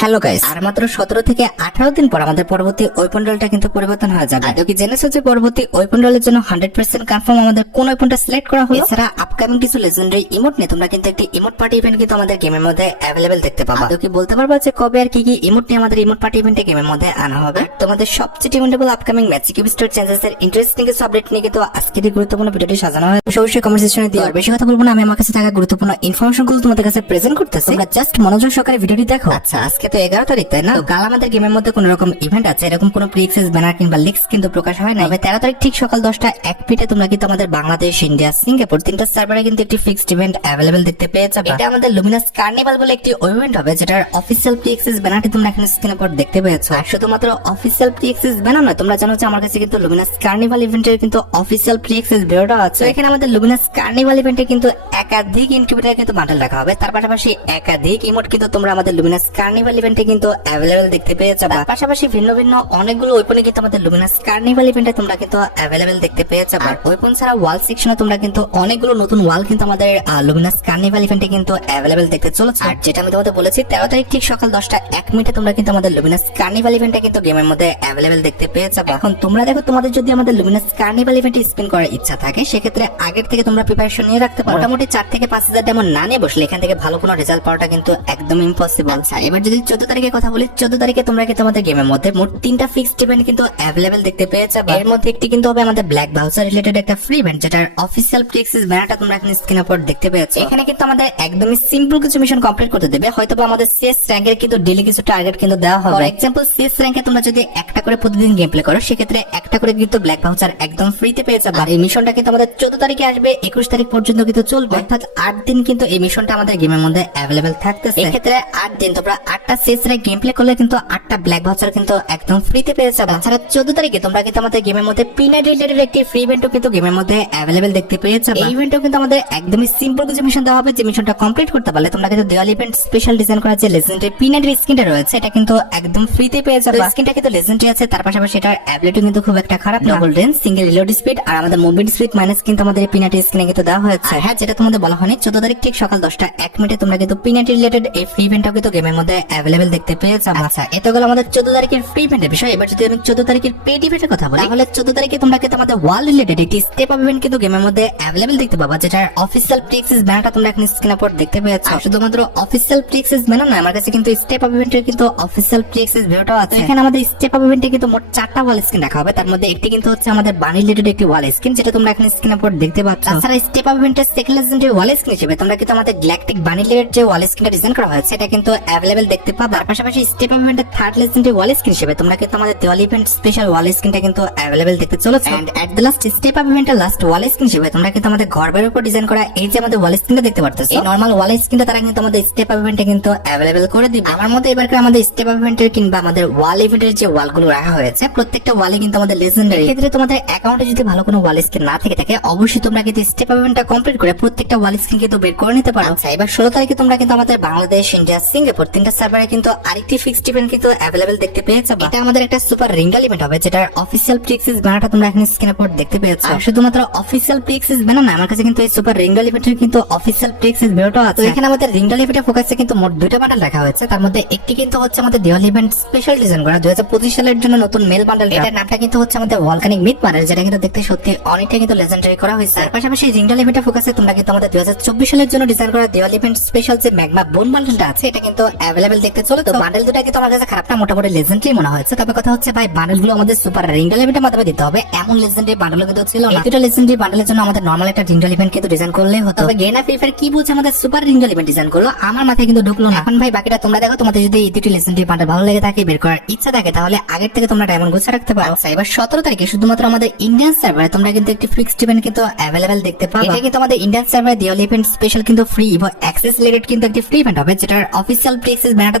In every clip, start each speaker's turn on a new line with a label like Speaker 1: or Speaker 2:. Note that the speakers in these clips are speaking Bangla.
Speaker 1: হ্যালো গাইস আর মাত্র সতেরো থেকে আঠারো দিন পর আমাদের পরবর্তী ওয়েপন্ডলটা কিন্তু পরিবর্তন হয়ে যাবে। আদৌ কি জেনেছো যে পরবর্তী ওয়েপন্ডলের জন্য হান্ড্রেড পার্সেন্ট কনফার্ম আমাদের কোন ওয়েপনটা সিলেক্ট করা হলো? এছাড়া আপকামিং কিছু লেজেন্ডারি ইমোট নিয়ে তোমরা কিন্তু একটি ইমোট পার্টি ইভেন্ট কিন্তু আমাদের গেমের মধ্যে অ্যাভেলেবেল দেখতে পাবা। আদৌ কি বলতে পারবা যে কবে আর কি কি ইমোট নিয়ে আমাদের ইমোট পার্টি ইভেন্টে গেমের মধ্যে আনা হবে? তোমাদের সবচেয়ে demandable upcoming magic store changes এর ইন্টারেস্টিং কিছু আপডেট নিয়ে কিন্তু আজকের এই গুরুত্বপূর্ণ ভিডিওটি সাজানো হয় অবশ্যই কমেন্ট সেকশনে আর বেশি কথা বলব না, আমি আমার কাছে থাকা গুরুত্বপূর্ণ ইনফরমেশনগুলো তোমাদের কাছে প্রেজেন্ট করতেছি। তোমরা জাস্ট মনোযোগ সহকারে ভিডিওটি দেখো। আচ্ছা আজকে তো এগারো তারিখ, তাই না? তো কাল আমাদের গেমের মধ্যে কোন রকম ইভেন্ট আছে? এরকম কোনো প্রি এক্সেস ব্যানার কিংবা লিক্স কিন্তু প্রকাশ হয় না তবে তেরো তারিখ ঠিক সকাল দশটা এক ফিটে তোমরা কিন্তু আমাদের বাংলাদেশ, ইন্ডিয়া, সিঙ্গাপুর তিনটা সার্ভারে কিন্তু একটি ফিক্সড ইভেন্ট অ্যাভেলেবেল দেখতে পেয়ে যাবে। এটা আমাদের লুমিনাস কার্নিভাল বলে একটি ইভেন্ট হবে, যেটার অফিসিয়াল প্রি এক্সেস ব্যানারটি তোমরা এখানে স্ক্রিনে পর দেখতে পেয়েছ। আর শুধুমাত্র অফিসিয়াল প্রি এক্সেস ব্যানার নয়, তোমরা জানো যে আমার কাছে কিন্তু লুমিনাস কার্নিভাল ইভেন্টের কিন্তু অফিসিয়াল প্রি এক্সেস বেরোটা আছে এখানে আমাদের লুমিনাস কার্নিভাল ইভেন্টে কিন্তু একাধিক ইনকিউবেটর কিন্তু বান্ডেল রাখা হবে। তার পাশাপাশি একাধিক ইমোট কিন্তু তোমরা আমাদের লুমিনাস কার্নিভাল ইভেন্টে কিন্তু অ্যাভেলেবেল দেখতে পেয়ে যাবে পাশাপাশি ভিন্ন ভিন্ন অনেকগুলো ওয়েপনে কিন্তু আমাদের লুমিনাস কার্নিভাল ইভেন্টে তোমরা কিন্তু অ্যাভেলেবেল দেখতে পেয়ে যাবে আর ওয়েপন ছাড়া ওয়াল সেকশনে তোমরা কিন্তু অনেকগুলো নতুন ওয়াল কিন্তু আমাদের লুমিনাস কার্নিভাল ইভেন্টে কিন্তু অ্যাভেলেবেল দেখতে চলেছে। আর যেটা আমি তোমাদের বলেছি তেরো তারিখ ঠিক সকাল দশটা এক মিনিটে তোমরা কিন্তু আমাদের লুমিনাস কার্নিভাল ইভেন্টে কিন্তু গেমের মধ্যে অ্যাভেলেবেল দেখতে পেয়ে যাবে এখন তোমরা দেখো তোমাদের যদি আমাদের লুমিনাস কার্নিভাল ইভেন্টে স্পিন করার ইচ্ছা থাকে সেক্ষেত্রে আগের থেকে তোমরা প্রিপারেশন নিয়ে রাখতে পারো। মোটামুটি চার থেকে পাঁচ হাজার ডায়মন্ড না নিয়ে বসলে এখান থেকে ভালো কোনো রেজাল্ট পাওয়াটা কিন্তু একদম ইম্পসিবল আচ্ছা এবার যদি চোদ্দ তারিখের কথা বলি চোদ্দ তারিখে তোমরা কিন্তু আমাদের গেমের মধ্যে মোট তিনটা ফিক্সড ইভেন্ট কিন্তু অ্যাভেলেবেল দেখতে পেয়ে যাবে এর মধ্যে একটি কিন্তু হবে আমাদের ব্ল্যাক ভাউচার রিলেটেড একটা ফ্রি ইভেন্ট যেটার অফিসিয়াল প্রিক্সিস ব্যানারটা তোমরা এখানে স্ক্রিনের উপর দেখতে পেয়েছ। এখানে কিন্তু আমাদের একদমই সিম্পল কিছু মিশন কমপ্লিট করতে দেবে হয়তো আমাদের সিএস র্যাঙ্কের কিন্তু ডেলি কিছু টার্গেট কিন্তু দেওয়া হবে। এক্সাম্পল সিএস র্যাঙ্কে তোমরা যদি একটা করে প্রতিদিন গেম প্লে করো সেক্ষেত্রে একটা করে কিন্তু ব্ল্যাক ভাউচার একদম ফ্রিতে পেয়ে যাবে। আর এই মিশনটা কিন্তু আমাদের চোদ্দ তারিখে আসবে একুশ তারিখ পর্যন্ত কিন্তু চলবে। অর্থাৎ আট দিন কিন্তু এই মিশনটা আমাদের গেমের মধ্যে অ্যাভেলেবেল থাকতেছে। এক্ষেত্রে আট দিন তোমরা আটটা সিএস র্যাঙ্ক গেম প্লে করলে কিন্তু আটটা ব্ল্যাক ভাউচার কিন্তু একদম ফ্রিতে পেয়ে যাবে। তাছাড়া চোদ্দ তারিখে তোমরা কিন্তু আমাদের গেমের মধ্যে পিনাট রিলেটেড একটি ফ্রি ইভেন্টও কিন্তু গেমের মধ্যে অ্যাভেলেবেল দেখতে পেয়ে যাবে। এই ইভেন্টও কিন্তু আমাদের একদমই সিম্পল কিছু মিশন দেওয়া হবে। যে মিশনটা কমপ্লিট করতে পারলে তোমরা কিন্তু দেওয়াল ইভেন্ট স্পেশাল ডিজাইন করা যে লেজেন্ডারি পিনাটের স্কিনটা রয়েছে এটা কিন্তু একদম ফ্রিতে পেয়ে যাবে। স্কিনটা কিন্তু লেজেন্ডারি আছে তার পাশাপাশি এটার অ্যাবিলিটি কিন্তু খুব একটা খারাপ না। রেঞ্জ সিঙ্গেল রিলোড স্পিড আর আমাদের মুভমেন্ট স্পিড মাইনাস কিন্তু আমাদের পিনাটের স্কিনে কিন্তু দেওয়া হয়েছে। হ্যাঁ যেটা তোমাদের বলা হয়নি চোদ্দ তারিখ ঠিক সকাল দশটা এক মিনিটে তোমরা কিন্তু পিনাটি রিলেটেড এই ফ্রি ইভেন্টটাও কিন্তু গেমের মধ্যে অ্যাভেলেবেল দেখতে পেয়ে আচ্ছা এটা হলো আমাদের চোদ্দ তারিখের ফ্রি ইভেন্টের বিষয়। এবার যদি আমি চোদ্দ তারিখের পেড ইভেন্টের কথা বলি তাহলে চোদ্দ তারিখে তোমরা কিন্তু আমাদের ওয়াল রিলেটেড একটি স্টেপ আপ ইভেন্ট কিন্তু গেমের মধ্যে অ্যাভেলেবেল দেখতে পাবা যেটার অফিসিয়াল প্রিক্সিস ব্যানারটা তোমরা এখানে স্ক্রিনে পর দেখতে পেয়েছ। আর শুধুমাত্র অফিসিয়াল প্রিক্সিস ব্যানার না আমার কাছে কিন্তু স্টেপ আপ ইভেন্টের কিন্তু অফিসিয়াল প্রিক্সিস ভিডিওটাও আছে। এখানে আমাদের স্টেপ আপ ইভেন্টে কিন্তু মোট চারটা ওয়াল স্ক্রিন রাখা হবে তার মধ্যে একটি কিন্তু হচ্ছে আমাদের বানি রিলেটেড একটি ওয়াল স্ক্রিন যেটা তোমরা এখানে স্ক্রিনে পর দেখতে পাচ্ছ। তাছাড়া স্টেপ আপ ইভেন্টের সেকেন্ড লেজেন্ডারি ওয়াল স্ক্রিন হিসেবে তোমরা কিন্তু আমাদের গ্যালাকটিক বানি রিলেটেড যে ওয়াল স্ক্রিনটা ডিজাইন করা হয়েছে এটা কিন্তু অ্যাভেলেবেল দেখতে পাবে। তার পাশাপাশি স্টেপ ইভেন্টের থার্ড লেজেন্ডারি ওয়াল স্ক্রিন হিসেবে তোমরা কিন্তু আমাদের দেওয়াল ইভেন্ট স্পেশাল ওয়াল স্ক্রিনটা কিন্তু অ্যাভেলেবেল দেখতে চলেছে। And at the last step up ইভেন্টের লাস্ট ওয়াল স্ক্রিন হিসেবে তোমরা কিন্তু আমাদের ঘরের উপর ডিজাইন করা এই যে আমাদের ওয়াল স্ক্রিনটা দেখতে পারতেছো এই নরমাল ওয়াল স্ক্রিনটা তারা কিন্তু আমাদের স্টেপ আপ ইভেন্টে কিন্তু অ্যাভেলেবেল করে দিবে। আমার মতে এবার আমাদের স্টেপ আপ ইভেন্টের কিংবা আমাদের ওয়াল ইভেন্টের যে ওয়ালগুলো রাখা হয়েছে প্রত্যেকটা ওয়ালে কিন্তু আমাদের লেজেন্ডারি ক্ষেত্রে তোমাদের অ্যাকাউন্টে যদি ভালো কোনো ওয়াল স্ক্রিন না থেকে থাকে অবশ্যই তোমরা কিন্তু স্টেপ আপ ইভেন্টটা কমপ্লিট করে প্রত্যেকটা ওয়াল স্ক্রিন কিন্তু বের করে নিতে পারো। আচ্ছা। এবার ষোলো তারিখে তোমরা কিন্তু আমাদের বাংলাদেশ ইন্ডিয়া সিঙ্গাপুর তিনটা সার্ভারে কিন্তু আরেকটি ফিক্সড ইভেন্ট কিন্তু অ্যাভেলেবেল দেখতে পেয়ে যাবে এটা আমাদের একটা সুপার রিঙ্গাল ইভেন্ট হবে যেটার অফিসিয়াল প্রিক্সিস ব্যানারটা তোমরা এখানে স্ক্রিনে পর দেখতে পেয়েছ। আর শুধুমাত্র অফিসিয়াল প্রিক্সিস ব্যানার না আমার কাছে কিন্তু এই সুপার রিঙ্গাল ইভেন্টের কিন্তু অফিসিয়াল প্রিক্সিস বেরোটা আছে। এখানে আমাদের রিঙ্গাল ইভেন্টে ফোকাসে কিন্তু মোট দুইটা বান্ডেল রাখা হয়েছে। তার মধ্যে একটি কিন্তু হচ্ছে আমাদের দেওয়াল ইভেন্ট স্পেশাল ডিজাইন করা দু হাজার পঁচিশ সালের জন্য নতুন মেল বান্ডেল এটার নামটা কিন্তু হচ্ছে আমাদের ভলকানিক মিট বান্ডেল যেটা কিন্তু দেখতে সত্যি অনেকটা কিন্তু লেজেন্ডারি করা হয়েছে। তার পাশাপাশি রিঙ্গাল ইভেন্টে ফোকাসে তোমরা কিন্তু আমাদের দুই সালের জন্য ডিজাইন করা দেওয়াল ইভেন্ট স্পেশাল যে ম্যাগমা বোন বান্ডেলটা আছে এটা কিন্তু অ্যাভেলেবেল দেখতে চলে তো বান্ডেল দুটা কিন্তু আমার কাছে খারাপ না মোটামুটি লেজেন্ডারি মনে হয়েছে। তবে কথা হচ্ছে ভাই বান্ডেলগুলো আমাদের সুপার রিঙ্গাল ইভেন্টের মাধ্যমে দিতে হবে। এমন লেজেন্ডারি বান্ডেল কিন্তু ছিল না। দুটো লেজেন্ডারি বান্ডেলের জন্য আমাদের নর্মাল একটা রিঙ্গাল ইভেন্ট কিন্তু ডিজাইন করলেই হতো। তবে গেনা ফ্রি ফায়ার কি বুঝে আমাদের সুপার রিঙ্গাল ইভেন্ট ডিজাইন করল। আমার মাথায় কিন্তু ঢুকলো না। এখন ভাই বাকিটা তোমরা দেখো। তোমাদের যদি এই দুটি লেজেন্ডারি বান্ডেল ভালো লেগে থাকে বের করার ইচ্ছা থাকে তাহলে আগের থেকে তোমরা ডায়মন্ড গুছিয়ে রাখতে পারো। আচ্ছা এবার সতেরো তারিখে শুধুমাত্র আমাদের ইন্ডিয়ান সার্ভারে তোমরা কিন্তু একটি ফিক্সড ইভেন্ট কিন্তু অ্যাভেলেবেল দেখতে পাবে। এটা কিন্তু আমাদের ইন্ডিয়ান সার্ভারে দিওয়ালি ইভেন্ট স্পেশাল কিন্তু ফ্রি এবং অ্যাক্সেস রিলেটেড কিন্তু একটি ফ্রি ইভেন্ট হবে যেটার অফিসিয়াল প্রিক্সেস ব্যানারটা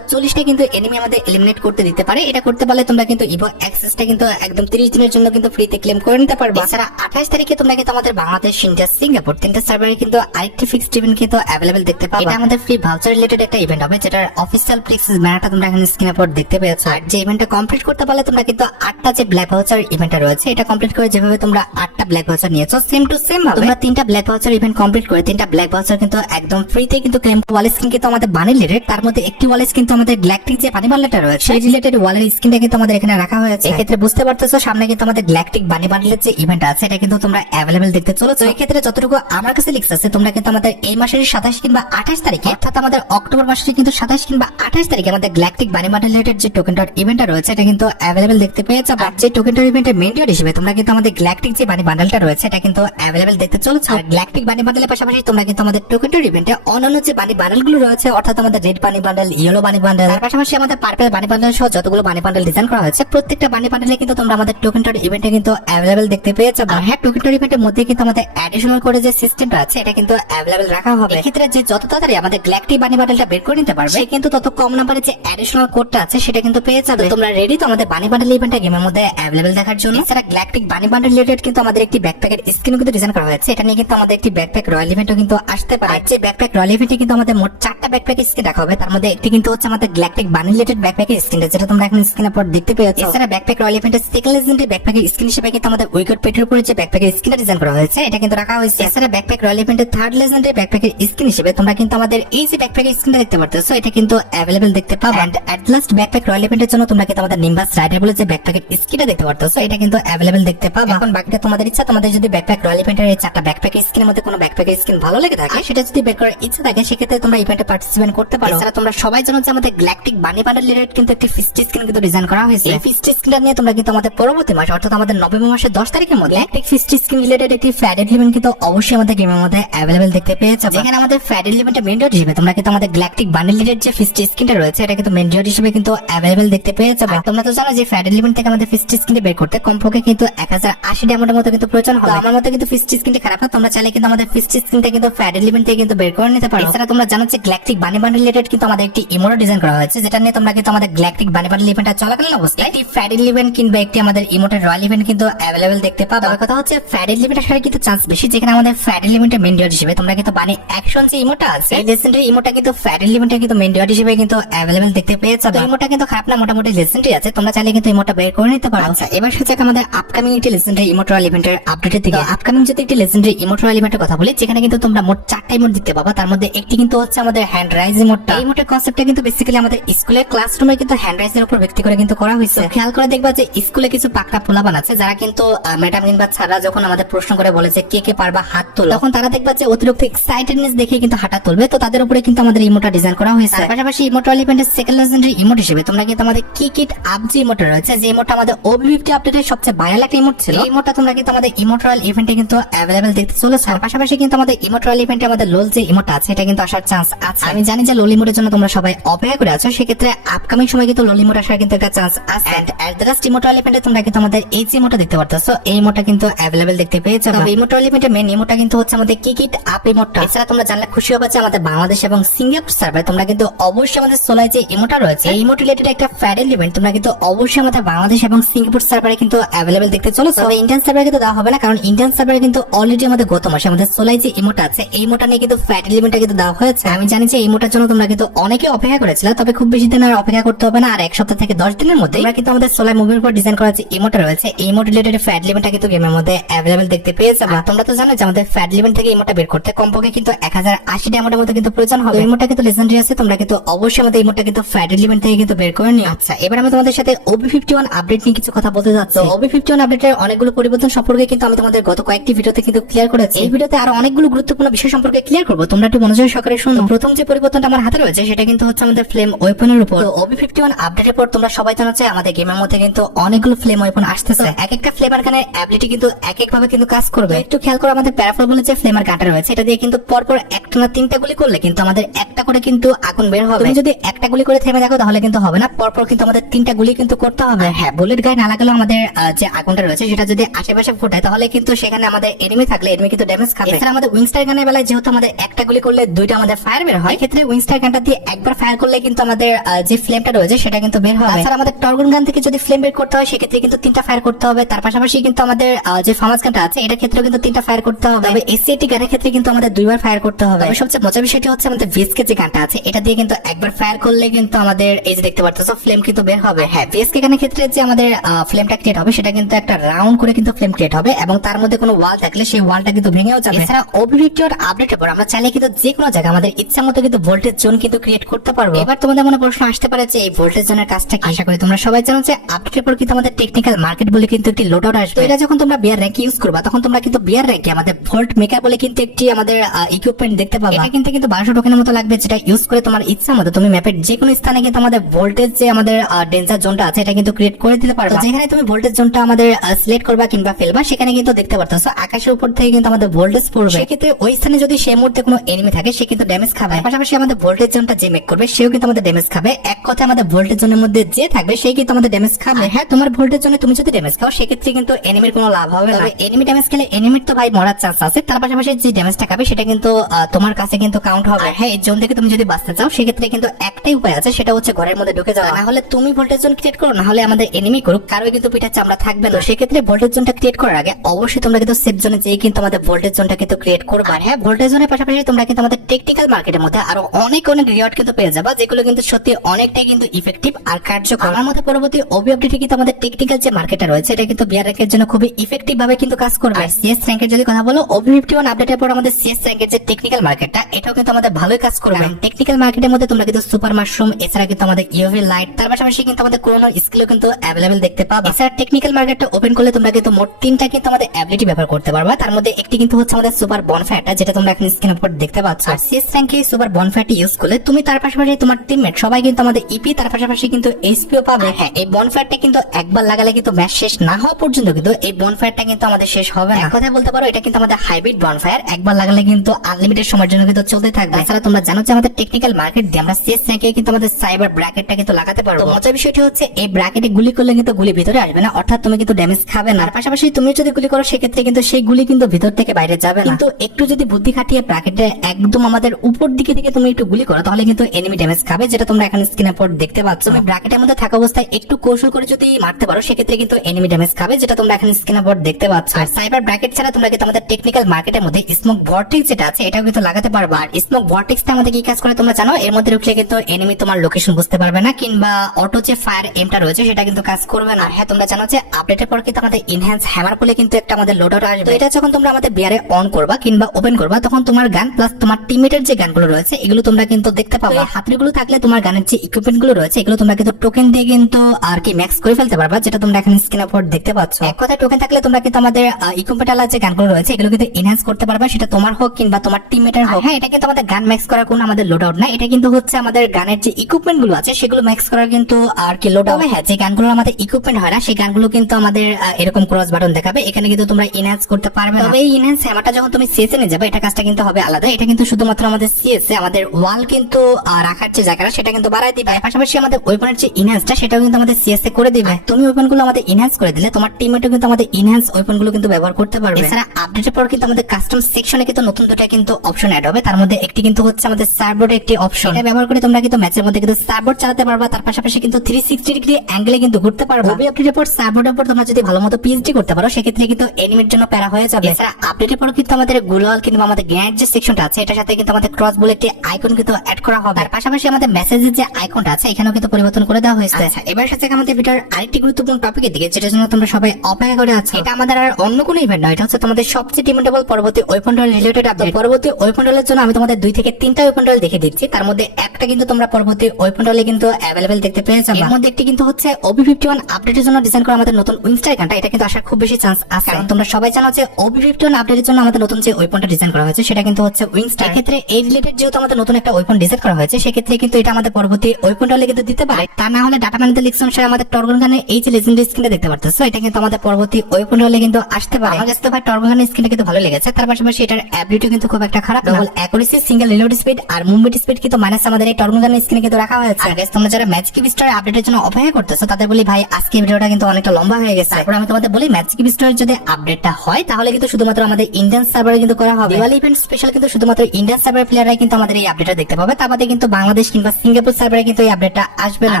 Speaker 1: চল্লিশটা কিন্তু এনিমি আমাদের এলিমিনেট করতে দিতে পারে। এটা করতে পারলে তোমরা কিন্তু ইভো অ্যাক্সেসটা কিন্তু একদম তিরিশ দিনের জন্য কিন্তু ফ্রিতে ক্লেম করে নিতে পারবে। আঠাশ তারিখে তোমরা আমাদের বাংলাদেশ, ইন্ডিয়া, সিঙ্গাপুর তিনটা সার্ভারে কিন্তু আরেকটি ফিক্সড ইভেন্ট কিন্তু অ্যাভেলেবল দেখতে পাবে। আমাদের ফ্রি ভাউচার রিলেটেড একটা ইভেন্ট হবে যেটার অফিসিয়াল প্লেক্সিস ব্যানারটা তোমরা এখানে স্ক্রিনের পর দেখতে পেয়েছ। আর যে ইভেন্টটা কমপ্লিট করতে পারলে তোমরা কিন্তু আটটা যে ব্ল্যাক ভাউচার ইভেন্টটা রয়েছে, এটা কমপ্লিট করে যেভাবে তোমরা আটটা ব্ল্যাক ভাউচার নিয়েছো সেম টু সেম ভাবে তোমরা তিনটা ব্ল্যাক ভাউচার ইভেন্ট কমপ্লিট করে তিনটা ব্ল্যাক ভাউচার কিন্তু একদম ফ্রিতে কিন্তু ক্লেম ওয়াল স্কিন কিন্তু আমাদের বানিয়ে রিলেটেড তার মধ্যে একটি ওয়াল কিন্তু আমাদের গ্ল্যাকটিক যে পানি বান্ডেলটা রয়েছে, সেই রিলেটেড ওয়ালের স্কিনটা কিন্তু আমাদের এখানে রাখা হয়েছে। এক্ষেত্রে বুঝতে পারতেছো, সামনে কিন্তু আমাদের গ্ল্যাকটিক বানি বান্ডেলের যে ইভেন্ট আছে, এটা কিন্তু তোমরা অ্যাভেলেবেল দেখতে চলেছো। এই ক্ষেত্রে যতটুকু আমার কাছে লিখস আছে, তোমরা কিন্তু আমাদের এই মাসের সাতাশ কিংবা আঠাশ তারিখে, অর্থাৎ আমাদের অক্টোবর মাসের কিন্তু সাতাশ কিংবা আঠাশ তারিখে আমাদের গ্ল্যাকটিক বানি বান্ডেল রিলেটেড যে টোকেন ডট ইভেন্টটা রয়েছে, এটা কিন্তু অ্যাভেলেবেল দেখতে পেয়েছ। আর যে টোকেন ডট ইভেন্টের মেন ডিওর হিসেবে তোমরা কিন্তু আমাদের গ্ল্যাকটিক যে বানি বান্ডেলটা রয়েছে, এটা কিন্তু অ্যাভেলেবেল দেখতে চলেছো। আর গ্ল্যাকটিক বানি বান্ডেলের পাশাপাশি তোমরা কিন্তু আমাদের টোকেন ডট ইভেন্টে অন্যান্য যে বানি বান্ডেলগুলো রয়েছে, অর্থাৎ আমাদের red bunny bundle yellow bunny bundle তার পাশাপাশি আমাদের পার্পল বানি বান্ডেল সহ যতগুলো বানি বান্ডেল ডিজাইন করা হয়েছে, প্রত্যেকটা বানি বান্ডেলে কিন্তু তোমরা আমাদের টোকেন ডট ইভেন্টে কিন্তু অ্যাভেলেবেল দেখতে পেয়েছ। আর হ্যাঁ টোকেন ডট ইভেন্টের মধ্যে কিন্তু আমাদের অ্যাডিশনাল করে যে সিস্টেমটা আছে, এটা কিন্তু অ্যাভেলেবেল রাখা হবে। এক্ষেত্রে যে যত তাড়াতাড়ি আমাদের গ্ল্যাকটিক বানি বান্ডেলটা বের করে নিতে পারবে। সে কিন্তু তত কম নাম্বারে যে অ্যাডিশনাল কোডটা আছে সেটা কিন্তু পেয়ে যাবে। তোমরা রেডি তো আমাদের বানি বান্ডেল ইভেন্টটা গেমের মধ্যে অ্যাভেলেবেল দেখার জন্য? এছাড়া গ্ল্যাকটিক বানি বান্ডেল রিলেটেড কিন্তু আমাদের একটি ব্যাকপ্যাকের স্ক্রিন কিন্তু ডিজাইন করা হয়েছে। এটা নিয়ে কিন্তু আমাদের একটি ব্যাকপ্যাক রয়্যাল ইভেন্টও কিন্তু আসতে পারে। যে ব্যাকপ্যাক রয়্যাল ইভেন্টে কিন্তু আমাদের মোট চারটা ব্যাকপ্যাক স্ক্রিন রাখা হবে তার মধ্যে একটি কিন্তু হচ্ছে আমাদের গ্ল্যাকটিক বানি রিলেটেড ব্যাকপ্যাকের স্ক্রিনটা যেটা তোমরা এখন স্ক্রিনের পর দেখতে পেয়েছ। এছাড়া ব্যাকপ্যাক রয়্যাল ইভেন্টের সেকেন্ড লেজেন্ডের ব্যাকপ্যাকের স্ক্রিন হিসেবে কিন্তু আমাদের উইকেট পেটের উপরে যে ব্যাকপ্যাকের স্ক্রিনটা ডিজাইন করা হয়েছে এটা কিন্তু রাখা হয়েছে। এছাড়া ব্যাকপ্যাক রয়্যাল ইভেন্টের থার্ড লেজেন্ডের ব্যাকপ্যাকের স্ক্রিন হিসেবে তোমরা কিন্তু আমাদের এই যে ব্যাকপ্যাকের স্ক্রিনটা দেখতে পারতেছো এটা কিন্তু অ্যাভেলেবেল দেখতে পাবে। And at last backpack royale ইভেন্টের জন্য তোমরা কিন্তু আমাদের নিম্বাস রাইডার বলে যে ব্যাকপ্যাকের স্ক্রিনটা দেখতে পারতেছো এটা কিন্তু অ্যাভেলেবেল দেখতে পাবে। এখন বাকিটা তোমাদের ইচ্ছা তোমাদের যদি ব্যাকপ্যাক রয়্যাল ইভেন্টের এই চারটা ব্যাকপ্যাকের স্ক্রিনের মধ্যে কোনো ব্যাকপ্যাকের স্ক্রিন ভালো লেগে থাকে সেটা যদি বের করার ইচ্ছা থাকে সেক্ষেত্রে তোমরা ইভেন্টে পার্টিসিপেট করতে পারো। এছাড়া তোমরা সবাই জানো যে আমাদের গ্ল্যাকটিক বানি বান্ডেল রিলেটেড কিন্তু একটি ফিস্টি স্ক্রিন কিন্তু ডিজাইন করা হয়েছে। এই ফিস্টি স্ক্রিনটা নিয়ে তোমরা কিন্তু আমাদের পরবর্তী মাস অর্থাৎ আমাদের নভেম্বর মাসের দশ তারিখের মধ্যে গ্ল্যাকটিক ফিস্টি স্ক্রিন রিলেটেড একটি ফ্যাডেড ইভেন্ট কিন্তু অবশ্যই আমাদের গেমের মধ্যে অ্যাভেলেবেল দেখতে পেয়ে যাবে। যেখানে আমাদের ফ্যাডেড ইভেন্টের মেন ডট হিসেবে তোমরা কিন্তু আমাদের গ্ল্যাকটিক বান্ডেল রিলেটেড যে ফিস্টি স্ক্রিনটা রয়েছে এটা কিন্তু মেন ডট হিসেবে কিন্তু অ্যাভেলেবেল দেখতে পেয়ে যাবে। তোমরা তো জানো যে ফ্যাডেড ইভেন্ট থেকে আমাদের ফিস্টি স্ক্রিনটা বের করতে কমপক্ষে কিন্তু এক হাজার আশি ডায়মন্ডের মতো কিন্তু প্রয়োজন হবে। আমার মতে কিন্তু ফিস্টি স্ক্রিনটা খারাপ না তোমরা চাইলে কিন্তু আমাদের ফিস্টি স্ক্রিনটা কিন্তু ফ্যাডেড ইভেন্ট থেকে কিন্তু বের করে নিতে পারো। এছাড়া তোমরা জানো যে গ্ল্যাকটিক বানি বান্ডেল রিলেটেড কিন্তু আমাদের একটি ইমোটো ডিজাইন করা হয়েছে যেটা নিয়ে তোমরা কিন্তু আমাদের গ্ল্যাকটিক বানি বান্ডেল ইভেন্টটা চলাকালীন অবস্থায় একটি ফ্যাডেড ইভেন্ট কিংবা একটি আমাদের ইমোটের রয়্যাল ইভেন্ট কিন্তু অ্যাভেলেবেল দেখতে পাবে। কথা হচ্ছে ফ্যাডেড ইভেন্টের সাথে কিন্তু চান্স বেশি যেখানে আমাদের ফ্যাডেড ইভেন্টের মেন ডিওর হিসেবে তোমরা কিন্তু বানি অ্যাকশন যে ইমোটা আছে। এই লেজেন্ডারি ইমোটা কিন্তু ইভেন্টের কিন্তু মেন ডিওর হিসেবে কিন্তু অ্যাভেলেবেল দেখতে পেয়ে যাবে ইমোটা কিন্তু খারাপ না মোটামুটি লেজেন্ডারি আছে। তোমরা চাইলে কিন্তু ইমোটা বের করে নিতে পারো। আচ্ছা এবার হচ্ছে আমাদের আপকামিং একটি লেজেন্ডারি ইমোটরাল ইভেন্টের আপডেটের দিকে। আপকামিং যদি একটি লেজেন্ডারি ইমোটরাল ইভেন্টের কথা বলি যেখানে কিন্তু তোমরা মোট চারটা ইমোট দিতে পাবা। তার মধ্যে একটি কিন্তু হচ্ছে আমাদের হ্যান্ড রাইজ ইমোটটা এই ইমোটের কনসেপ্টটা কিন্তু বেসিক্যালি আমাদের স্কুলের ক্লাসরুমে কিন্তু হ্যান্ড রাইজের উপর ভিত্তি করে কিন্তু করা হয়েছে। খেয়াল করে দেখবা যে স্কুলে কিছু পাকড়া পোলাবান আছে যারা কিন্তু ম্যাডাম কিংবা ছাড়া যখন আমাদের প্রশ্ন করে বলে যে কে কে পারবা হাত তোলো তখন তারা দেখবা যে অতিরিক্ত এক্সাইটেডনেস দেখে কিন্তু হাঁটা তুলবে। তো তাদের উপরে কিন্তু আমাদের ইমোটা ডিজাইন করা হয়েছে। তার পাশাপাশি ইমোটরাল ইভেন্টের সেকেন্ড লেজেন্ডারি ইমোট হিসেবে তোমরা কিন্তু আমাদের কি কিট আপ যে ইমোটা রয়েছে যে ইমোটা আমাদের ওবি ফিফটি আপডেটের সবচেয়ে ভাইরাল একটা ইমোট ছিল। এই ইমোটটা তোমরা কিন্তু আমাদের ইমোটরাল ইভেন্টে কিন্তু অ্যাভেলেবেল দেখতে চলেছে। আর পাশাপাশি কিন্তু আমাদের ইমোটরাল ইভেন্টে আমাদের লোল যে ইমোটটা আছে এটা কিন্তু আসার চান্স আছে। আমি জানি যে লোল ইমোটের জন্য তোমরা সবাই অপেক্ষা করে আছো সেক্ষেত্রে আপকামিং সময় কিন্তু লোল ইমোট আসার কিন্তু একটা চান্স আছে। And at the last emote royale ইভেন্টে তোমরা কিন্তু আমাদের এই যে ইমোটটা দেখতে পারতেছো এই ইমোটটা কিন্তু অ্যাভেলেবেল দেখতে পেয়ে যাবে তবে ইমোটরাল ইভেন্টের মেন ইমোটটা কিন্তু হচ্ছে আমাদের কি কিট আপ ইমোটটা এছাড়া তোমরা জানলে খুশি হবে যে আমাদের বাংলাদেশ এবং সিঙ্গাপুর সার্ভারে তোমরা কিন্তু অবশ্যই আমাদের সোলায় যে ইমোটা রয়েছে, এই ইমোট রিলেটেড একটা ফ্যাডেল ইভেন্ট তোমরা কিন্তু অবশ্যই আমাদের বাংলাদেশ এবং সিঙ্গাপুর সার্ভারে কিন্তু অ্যাভেলেবেল দেখতে চলো তবে ইন্ডিয়ান সার্ভারে কিন্তু দেওয়া হবে না, কারণ ইন্ডিয়ান সার্ভারে কিন্তু অলরেডি আমাদের গত মাসে আমাদের সোলাই যে ইমোটা আছে, এই ইমোটা নিয়ে কিন্তু ফ্যাডেল ইভেন্টটা কিন্তু দেওয়া হয়েছে। আমি জানি যে ইমোটার জন্য তোমরা কিন্তু অনেকে অপেক্ষা করেছিল, তবে খুব বেশি দিন আর অপেক্ষা করতে হবে না। আর এক সপ্তাহ থেকে দশ দিনের মধ্যে আমরা কিন্তু আমাদের সোলাই মুভির উপর ডিজাইন করা যে ইমোটা রয়েছে, এই ইমোট রিলেটেড ফ্যাড লিভেন্টটা কিন্তু গেমের মধ্যে অ্যাভেলেবেল দেখতে পেয়ে আর তোমরা তো জানো যে আমাদের ফ্যাড লিভেন্ট থেকে ইমোটা বের করতে কমপক্ষে কিন্তু এক হাজার আশি ডায়মন্ডের মধ্যে কিন্তু প্রয়োজন হবে। ইমোটা কিন্তু লেজেন্ডারি আছে তোমরা কিন্তু অবশ্যই আমাদের ইমোটা কিন্তু ফ্যাড লিভেন্ট থেকে কিন্তু বের করে নিও। আচ্ছা এবার আমি তোমাদের সাথে ওবি ফিফটি ওয়ান আপডেট নিয়ে কিছু কথা বলতে যাচ্ছি। ওবি ফিফটি ওয়ান আপডেটের অনেকগুলো পরিবর্তন সম্পর্কে কিন্তু আমি তোমাদের গত কয়েকটি ভিডিওতে কিন্তু ক্লিয়ার করেছি। এই ভিডিওতে আরও অনেকগুলো গুরুত্বপূর্ণ বিষয় সম্পর্কে ক্লিয়ার করব। তোমরা একটু মনোযোগ সহকারে শুনো। প্রথম যে পরিবর্তনটা আমার হাতে রয়েছে সেটা কিন্তু হচ্ছে আমাদের ফ্লেম ওয়েপনের উপর। ওবি ফিফটি ওয়ান আপডেটের পর তোমরা সবাই জানো যে আমাদের গেমের মধ্যে কিন্তু অনেকগুলো ফ্লেম ওয়েপন আসতেছে। এক একটা ফ্লেমার গানের অ্যাবিলিটি কিন্তু এক এক ভাবে কিন্তু কাজ করবে। একটু খেয়াল করো আমাদের প্যারাফল বলে যে ফ্লেমার গানটা রয়েছে এটা দিয়ে কিন্তু পরপর একটা না তিনটা গুলি করলে কিন্তু আমাদের একটা করে কিন্তু আগুন বের হবে। তুমি যদি একটা গুলি করে থেমে দেখো তাহলে কিন্তু হবে না। পরপর কিন্তু আমাদের তিনটা গুলি কিন্তু করতে হবে। হ্যাঁ বুলেট গায়ে না লাগালেও আমাদের যে আগুনটা রয়েছে সেটা যদি আশেপাশে ফুটায় তাহলে কিন্তু সেখানে আমাদের এনিমি থাকলে এনিমি কিন্তু ড্যামেজ খাবে। এছাড়া আমাদের উইংস্টার গানের বেলায় যেহেতু আমাদের একটা গুলি করলে দুইটা আমাদের ফায়ার বের হয় ক্ষেত্রে উইংস্টার গানটা দিয়ে একবার ফায়ার করলে কিন্তু আমাদের যে ফ্লেমটা রয়েছে সেটা কিন্তু বের হবে। তাছাড়া আমাদের টর্গন গান থেকে যদি ফ্লেম বের করতে হয় সেক্ষেত্রে কিন্তু তিনটা ফায়ার করতে হবে। তার পাশাপাশি কিন্তু আমাদের যে ফামাস গানটা আছে এটার ক্ষেত্রেও কিন্তু তিনটা ফায়ার করতে হবে। তবে এসিএটি গানের ক্ষেত্রে কিন্তু আমাদের দুইবার ফায়ার করতে হবে। সবচেয়ে মজার বিষয়টি হচ্ছে আমাদের ভিএসকে যে গানটা আছে এটা দিয়ে কিন্তু একবার ফায়ার করলে কিন্তু আমাদের এই যে দেখতে পারতেছো ফ্লেম কিন্তু বের হবে। হ্যাঁ ভিএসকে গানের ক্ষেত্রে যে আমাদের ফ্লেমটা ক্রিয়েট হবে সেটা কিন্তু একটা রাউন্ড করে কিন্তু ফ্লেম ক্রিয়েট হবে এবং তার মধ্যে কোনো ওয়াল থাকলে সেই ওয়ালটা কিন্তু ভেঙেও যাবে। এছাড়া ওবিভিক্টর আপডেটের পর আমরা চাইলে কিন্তু যে কোনো জায়গায় আমাদের ইচ্ছা মতো কিন্তু ভোল্টেজ জোন কিন্তু ক্রিয়েট করতে পারব। এবার তোমাদের মনে প্রশ্ন আসতে পারে যে এই ভোল্টেজ জোনের কাজটা কি? আশা করি তোমরা সবাই জানো যে আপডেটের পর কিন্তু আমাদের টেকনিক্যাল মার্কেট বলে কিন্তু একটি লোড আউট আসবে এটা যখন তোমরা বিয়ার র্যাঙ্ক ইউজ করবা তখন তোমরা কিন্তু বিয়ার র্যাঙ্কে আমাদের ভোল্ট মেকার বলে কিন্তু একটি আমাদের ইকুইপমেন্ট দেখতে পাবে। এটা কিন্তু কিন্তু বারোশো টোকেনের মতো লাগবে যেটা ইউজ করে তোমার ইচ্ছা মতো তুমি ম্যাপের যে কোনো স্থানে কিন্তু আমাদের ভোল্টেজ যে আমাদের ডেঞ্জার জোনটা আছে, এটা কিন্তু ক্রিয়েট করে দিতে পারবে। তো যেখানে তুমি ভোল্টেজ জোনটা আমাদের সিলেক্ট করবা কিংবা ফেলবা, সেখানে কিন্তু দেখতে পারতেছো আকাশের উপর থেকে কিন্তু আমাদের ভোল্টেজ পড়বে। সেক্ষেত্রে ওই স্থানে যদি সেই মুহূর্তে কোনো এনিমি থাকে, সে কিন্তু ড্যামেজ খাবে। পাশাপাশি আমাদের ভোল্টেজ জোনটা যে মেক করবে, সেও কিন্তু আমাদের ড্যামেজ খাবে। এক কথা আমাদের ভোল্টেজ জোনের মধ্যে যে থাকবে সেই কিন্তু আমাদের ড্যামেজ খাবে। হ্যাঁ তোমার ভোল্টেজ জোনে তুমি যদি ড্যামেজ খাও, সেক্ষেত্রে কিন্তু এনিমির কোনো লাভ হবে না। এনিমি ড্যামেজ খেলে এনিমির তো ভাই মরার চান্স আছে। তার পাশাপাশি যে ড্যামেজটা খাবে, সেটা কিন্তু তোমার কাছে কিন্তু কাউন্ট হবে। হ্যাঁ এই জোন থেকে তুমি যদি বাঁচতে চাও, সেক্ষেত্রে কিন্তু একটাই উপায় আছে, সেটা হচ্ছে ঘরের মধ্যে ঢুকে যাওয়া। না হলে তুমি ভোল্টেজ জোন ক্রিয়েট করো না হলে আমাদের এনিমি করুক কারও কিন্তু পিঠা চামড়া থাকবে না। সেক্ষেত্রে ভোল্টেজ জোনটা ক্রিয়েট করার আগে অবশ্যই তোমরা কিন্তু সেফ জোনে যেয়ে কিন্তু আমাদের ভোল্টেজ জোনটা কিন্তু ক্রিয়েট করবে। হ্যাঁ ভোল্টেজ জোনের পাশাপাশি তোমরা কিন্তু আমাদের টেকনিক্যাল মার্কেটের মধ্যে আরও অনেক অনেক রিওয়ার্ড কিন্তু পেয়ে যাবা, যেগুলো কিন্তু সত্যি অনেকটাই কিন্তু ইফেক্টিভ আর কার্যকর। আমার মতে পরবর্তী ওবি আপডেটে কিন্তু আমাদের টেকনিক্যাল যে মার্কেটটা রয়েছে, এটা কিন্তু বিয়ার র্যাঙ্কের জন্য খুবই ইফেক্টিভ ভাবে কিন্তু কাজ করবে। আর সিএস র্যাঙ্কের যদি কথা বলো ওবি ফিফটি ওয়ান আপডেটের পর আমাদের সিএস র্যাঙ্কের যে টেকনিক্যাল মার্কেটটা এটাও কিন্তু আমাদের ভালোই কাজ করবে। টেকনিক্যাল মার্কেটের মধ্যে তোমরা কিন্তু সুপার মাশরুম এছাড়া কিন্তু আমাদের ইউভি লাইট তার পাশাপাশি কিন্তু আমাদের কোনো স্কিলও কিন্তু অ্যাভেলেবেল দেখতে পাবে। এছাড়া টেকনিক্যাল মার্কেটটা ওপেন করলে তোমরা কিন্তু মোট তিনটা কিন্তু আমাদের অ্যাবিলিটি ব্যবহার করতে পারবা। তার মধ্যে একটি কিন্তু হচ্ছে আমাদের সুপার বনফায়ারটা যেটা তোমরা এখন স্ক্রিনের উপর দেখতে পাচ্ছ। আর সিএস র্যাঙ্কে সুপার বনফায়ারটি ইউজ করলে তুমি তার পাশাপাশি তোমার টিমমেট সবাই কিন্তু আমাদের ইপি তার পাশাপাশি কিন্তু এইচপিও পাবে। হ্যাঁ এই বনফায়ারটা কিন্তু একবার লাগালে কিন্তু ম্যাচ শেষ না হওয়া পর্যন্ত কিন্তু এই বনফায়ারটা কিন্তু আমাদের শেষ হবে না। কথা বলতে পারো, এটা কিন্তু আমাদের হাইব্রিড বনফায়ার একবার লাগালে কিন্তু আনলিমিটেড সময়ের জন্য কিন্তু চলতে থাকবে। এছাড়া তোমরা জানো যে আমাদের টেকনিক্যাল মার্কেট দিয়ে আমরা সিএস র্যাঙ্কে কিন্তু আমাদের সাইবার ব্র্যাকেটটা কিন্তু লাগাতে পারব। মজার বিষয়টি হচ্ছে এই ব্র্যাকেটে গুলি করলে কিন্তু গুলি ভিতরে আসবে না অর্থাৎ তুমি কিন্তু ড্যামেজ খাবে না। আর পাশাপাশি তুমি যদি গুলি করো সেক্ষেত্রে কিন্তু সেই গুলি কিন্তু ভিতর থেকে বাইরে যাবে না। কিন্তু একটু যদি বুদ্ধি খাটিয়ে ব্র্যাকেটে একদম আমাদের উপর দিকে দিকে তুমি একটু গুলি করো তাহলে কিন্তু এনিমি ড্যামেজ খাবে যেটা তোমরা এখন স্ক্রিনের পর দেখতে পাচ্ছ। তুমি ব্র্যাকেটের মধ্যে থাকা অবস্থায় একটু কৌশল করে যদি মারতে পারো সেক্ষেত্রে কিন্তু এনিমি ড্যামেজ খাবে যেটা তোমরা এখন স্ক্রিনের পর দেখতে পাচ্ছ। আর সাইবার ব্র্যাকেট ছাড়া তোমরা কিন্তু আমাদের টেকনিক্যাল মার্কেটের মধ্যে স্মোক ভর্টিক্স যেটা আছে এটাও কিন্তু লাগাতে পারবা। আর স্মোক ভর্টিক্সটা আমাদের কি কাজ করে তোমরা জানো এর মধ্যে ঢুকলে কিন্তু এনিমি তোমার লোকেশন বুঝতে পারবে না কিংবা অটো যে ফায়ার এমটা রয়েছে সেটা কিন্তু কাজ করবে না। হ্যাঁ তোমরা জানো যে আপডেটের পর কিন্তু আমাদের ইনহ্যান্স হ্যামার বলে কিন্তু একটা আমাদের লোডার আসবে। এটা যখন তোমরা আমাদের বিয়ারে অন করবা কিংবা ওপেন করবা তখন তোমার গান প্লাস তোমার টিমমেটের যে গানগুলো রয়েছে এগুলো তোমরা কিন্তু দেখতে পাবা। হাতড়িগুলো থাকলে তোমার গানের যে ইকুইপমেন্টগুলো রয়েছে এগুলো তোমরা কিন্তু টোকেন দিয়ে কিন্তু আর কি ম্যাক্স করে ফেলতে পারবা যেটা তোমরা এখন স্ক্রিনের উপর দেখতে পাচ্ছ। এক কথায় টোকেন থাকলে তোমরা কিন্তু আমাদের ইকুইপমেন্ট আলাদা যে গানগুলো রয়েছে এগুলো কিন্তু এনহ্যান্স করতে পারবা সেটা তোমার হোক কিংবা তোমার টিমমেটের হোক। হ্যাঁ এটা কিন্তু আমাদের গান ম্যাক্স করার কোনো আমাদের লোড আউট না এটা কিন্তু হচ্ছে আমাদের গানের যে ইকুইপমেন্টগুলো আছে সেগুলো ম্যাক্স করার কিন্তু আর কি লোড আউট হ্যাঁ যে গানগুলো আমাদের ইকুইপমেন্ট হয় না সেই গানগুলো কিন্তু আমাদের এরকম ক্রস বাটন দেখাবে। এখানে কিন্তু তোমরা এনহ্যান্স করতে পারবে তবে এই এনহ্যান্স হ্যামারটা যখন তুমি সিএসএ নিয়ে যাবে এটা কাজটা কিন্তু হবে আলাদা। এটা কিন্তু শুধুমাত্র আমাদের সিএসএ আমাদের ওয়াল কিন্তু রাখার যে জায়গাটা সেটা কিন্তু বাড়ায় দিবে। পাশাপাশি আমাদের ওয়েপনের যে ইনহ্যান্সটা সেটাও কিন্তু আমাদের সিএসএ করে দিবে। তুমি ওয়েপনগুলো আমাদের ইনহ্যান্স করে দিলে তোমার টিমমেটও কিন্তু আমাদের ইনহ্যান্স ওয়েপনগুলো কিন্তু ব্যবহার করতে পারবে। এছাড়া আপডেটের পর কিন্তু আমাদের কাস্টম সেকশনে কিন্তু নতুন দুটা কিন্তু অপশন অ্যাড হবে। তার মধ্যে একটি কিন্তু হচ্ছে আমাদের সার্বোর্ডের একটি অপশন। এটা ব্যবহার করে তোমরা কিন্তু ম্যাচের মধ্যে কিন্তু সার্বোর্ড চালাতে পারবা তার পাশাপাশি কিন্তু থ্রি সিক্সটি ডিগ্রি অ্যাঙ্গেলে কিন্তু ঘুরতে পারবে। ওবি আপডেটের পর সার্বোর্ডের উপর তোমরা যদি ভালো মতো পিএইচডি করতে পারো সেক্ষেত্রে কিন্তু এনিমির জন্য প্যারা হয়ে যাবে। এছাড়া আপডেটের পর কিন্তু আমাদের গ্লোয়াল কিংবা আমাদের গ্যান্ড যে সেকশনটা আছে এটার সাথে কিন্তু আমাদের ক্রস বলে একটি আইকন কিন্তু অ্যাড করা হবে। আর পাশাপাশি আমাদের মেসেজের যে আইকনটা আছে এখানেও কিন্তু পরিবর্তন করে দেওয়া হয়েছে। আচ্ছা। এবার সাথে আমাদের ভিডিওর আরেকটি গুরুত্বপূর্ণ টপিকের দিকে যেটার জন্য তোমরা সবাই অপেক্ষা করে আছো। এটা আমাদের আর অন্য কোনো ইভেন্ট নয় এটা হচ্ছে তোমাদের সবচেয়ে ডিমেন্ডেবল পরবর্তী ওয়েপন রিলেটেড আপডেট পরবর্তী ওয়েপন জন্য আমি তোমাদের দুই থেকে তিনটা ওয়েপন রয়েল দেখে দিচ্ছি তার মধ্যে একটা কিন্তু তোমরা পরবর্তী ওয়েপন রয়েলে কিন্তু অ্যাভেলেবেল দেখতে পেয়ে যাবে এর মধ্যে একটি কিন্তু হচ্ছে ওবি ফিফটি ওয়ান আপডেটের জন্য ডিজাইন করা আমাদের নতুন উইংস্টার গানটা এটা কিন্তু আসার খুব বেশি চান্স আছে। কারণ তোমরা সবাই জানো যে ওবি ফিফটি ওয়ান আপডেটের জন্য আমাদের নতুন যে ওয়েপনটা ডিজাইন করা হয়েছে সেটা কিন্তু হচ্ছে উইংস্টার ক্ষেত্রে এই রিলেটেড যেহেতু আমাদের নতুন একটা ওয়েপন ডিজাইন করা হয়েছে সেক্ষেত্রে কিন্তু এটা আমাদের পরবর্তী ওয়েপন রয়েলে কিন্তু দিতে পারে। তা না হলে ডাটা ম্যানেজার লিক্স অনুসারে আমাদের টর্গন গানের এই যে লেজেন্ডারি স্ক্রিনটা দেখতে পারতেছো এটা কিন্তু আমাদের পরবর্তী ওয়েপন রয়েলে কিন্তু আসতে পারে। আমার কাছে তো ভাই টর্গন গানের স্ক্রিনটা কিন্তু ভালো লেগেছে তার পাশাপাশি এটার অ্যাবিলিটি কিন্তু খুব একটা খারাপ। Double accuracy single reload speed আর মুভমেন্ট স্পিড কিন্তু মাইনাস আমাদের এই টর্গন স্ক্রিনে কিন্তু রাখা হয়েছে। আর তোমরা যারা ম্যাচ কি বিস্টার আপডেটের জন্য অপেক্ষা করতেছো তাদের বলি ভাই আজকে ভিডিওটা কিন্তু অনেকটা লম্বা হয়ে গেছে। তারপর আমি তোমাদের বলি ম্যাচ কি বিস্টার যদি আপডেটটা হয় তাহলে কিন্তু শুধুমাত্র আমাদের ইন্ডিয়ান সার্ভারে কিন্তু করা হবে। দিওয়ালি ইভেন্ট স্পেশাল কিন্তু শুধুমাত্র ইন্ডিয়ান সার্ভার প্লেয়াররাই কিন্তু আমাদের এই আপডেটটা দেখতে পাবে। তার বাদে কিন্তু বাংলাদেশ কিংবা সিঙ্গাপুর সার্ভারে কিন্তু এই আপডেটটা আসবে না।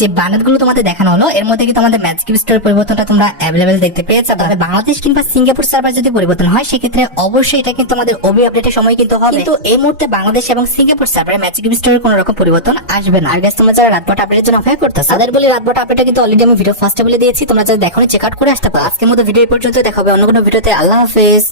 Speaker 1: যে বানাতগুলো তোমাদের দেখানো হলো এর মধ্যে কিন্তু আমাদের ম্যাচ কি বিস্টার পরিবর্তনটা তোমরা অ্যাভেলেবেল দেখতে পেয়েছ। তবে বাংলাদেশ কিংবা সিঙ্গাপুর সার্ভার যদি পরিবর্তন পরিবর্তন হয় সেক্ষেত্রে অবশ্যই এটা কিন্তু আমাদের ওবি আপডেটের সময় কিন্তু হবে। কিন্তু এই মুহূর্তে বাংলাদেশ এবং সিঙ্গাপুর সার্ভারে ম্যাজিক বিস্টারের কোনো রকম পরিবর্তন আসবে না। আর গেস তোমরা যারা রাতবট আপডেটের জন্য অপেক্ষা করতেছ, তাদের বলি রাতবট আপডেটটা কিন্তু অলরেডি আমি ভিডিও ফার্স্টে বলে দিয়েছি। তোমরা যদি দেখো চেক আউট করে আসতে পারো। আজকের মতো ভিডিও পর্যন্ত দেখাবে অন্য কোনো ভিডিওতে আল্লাহ হাফেজ।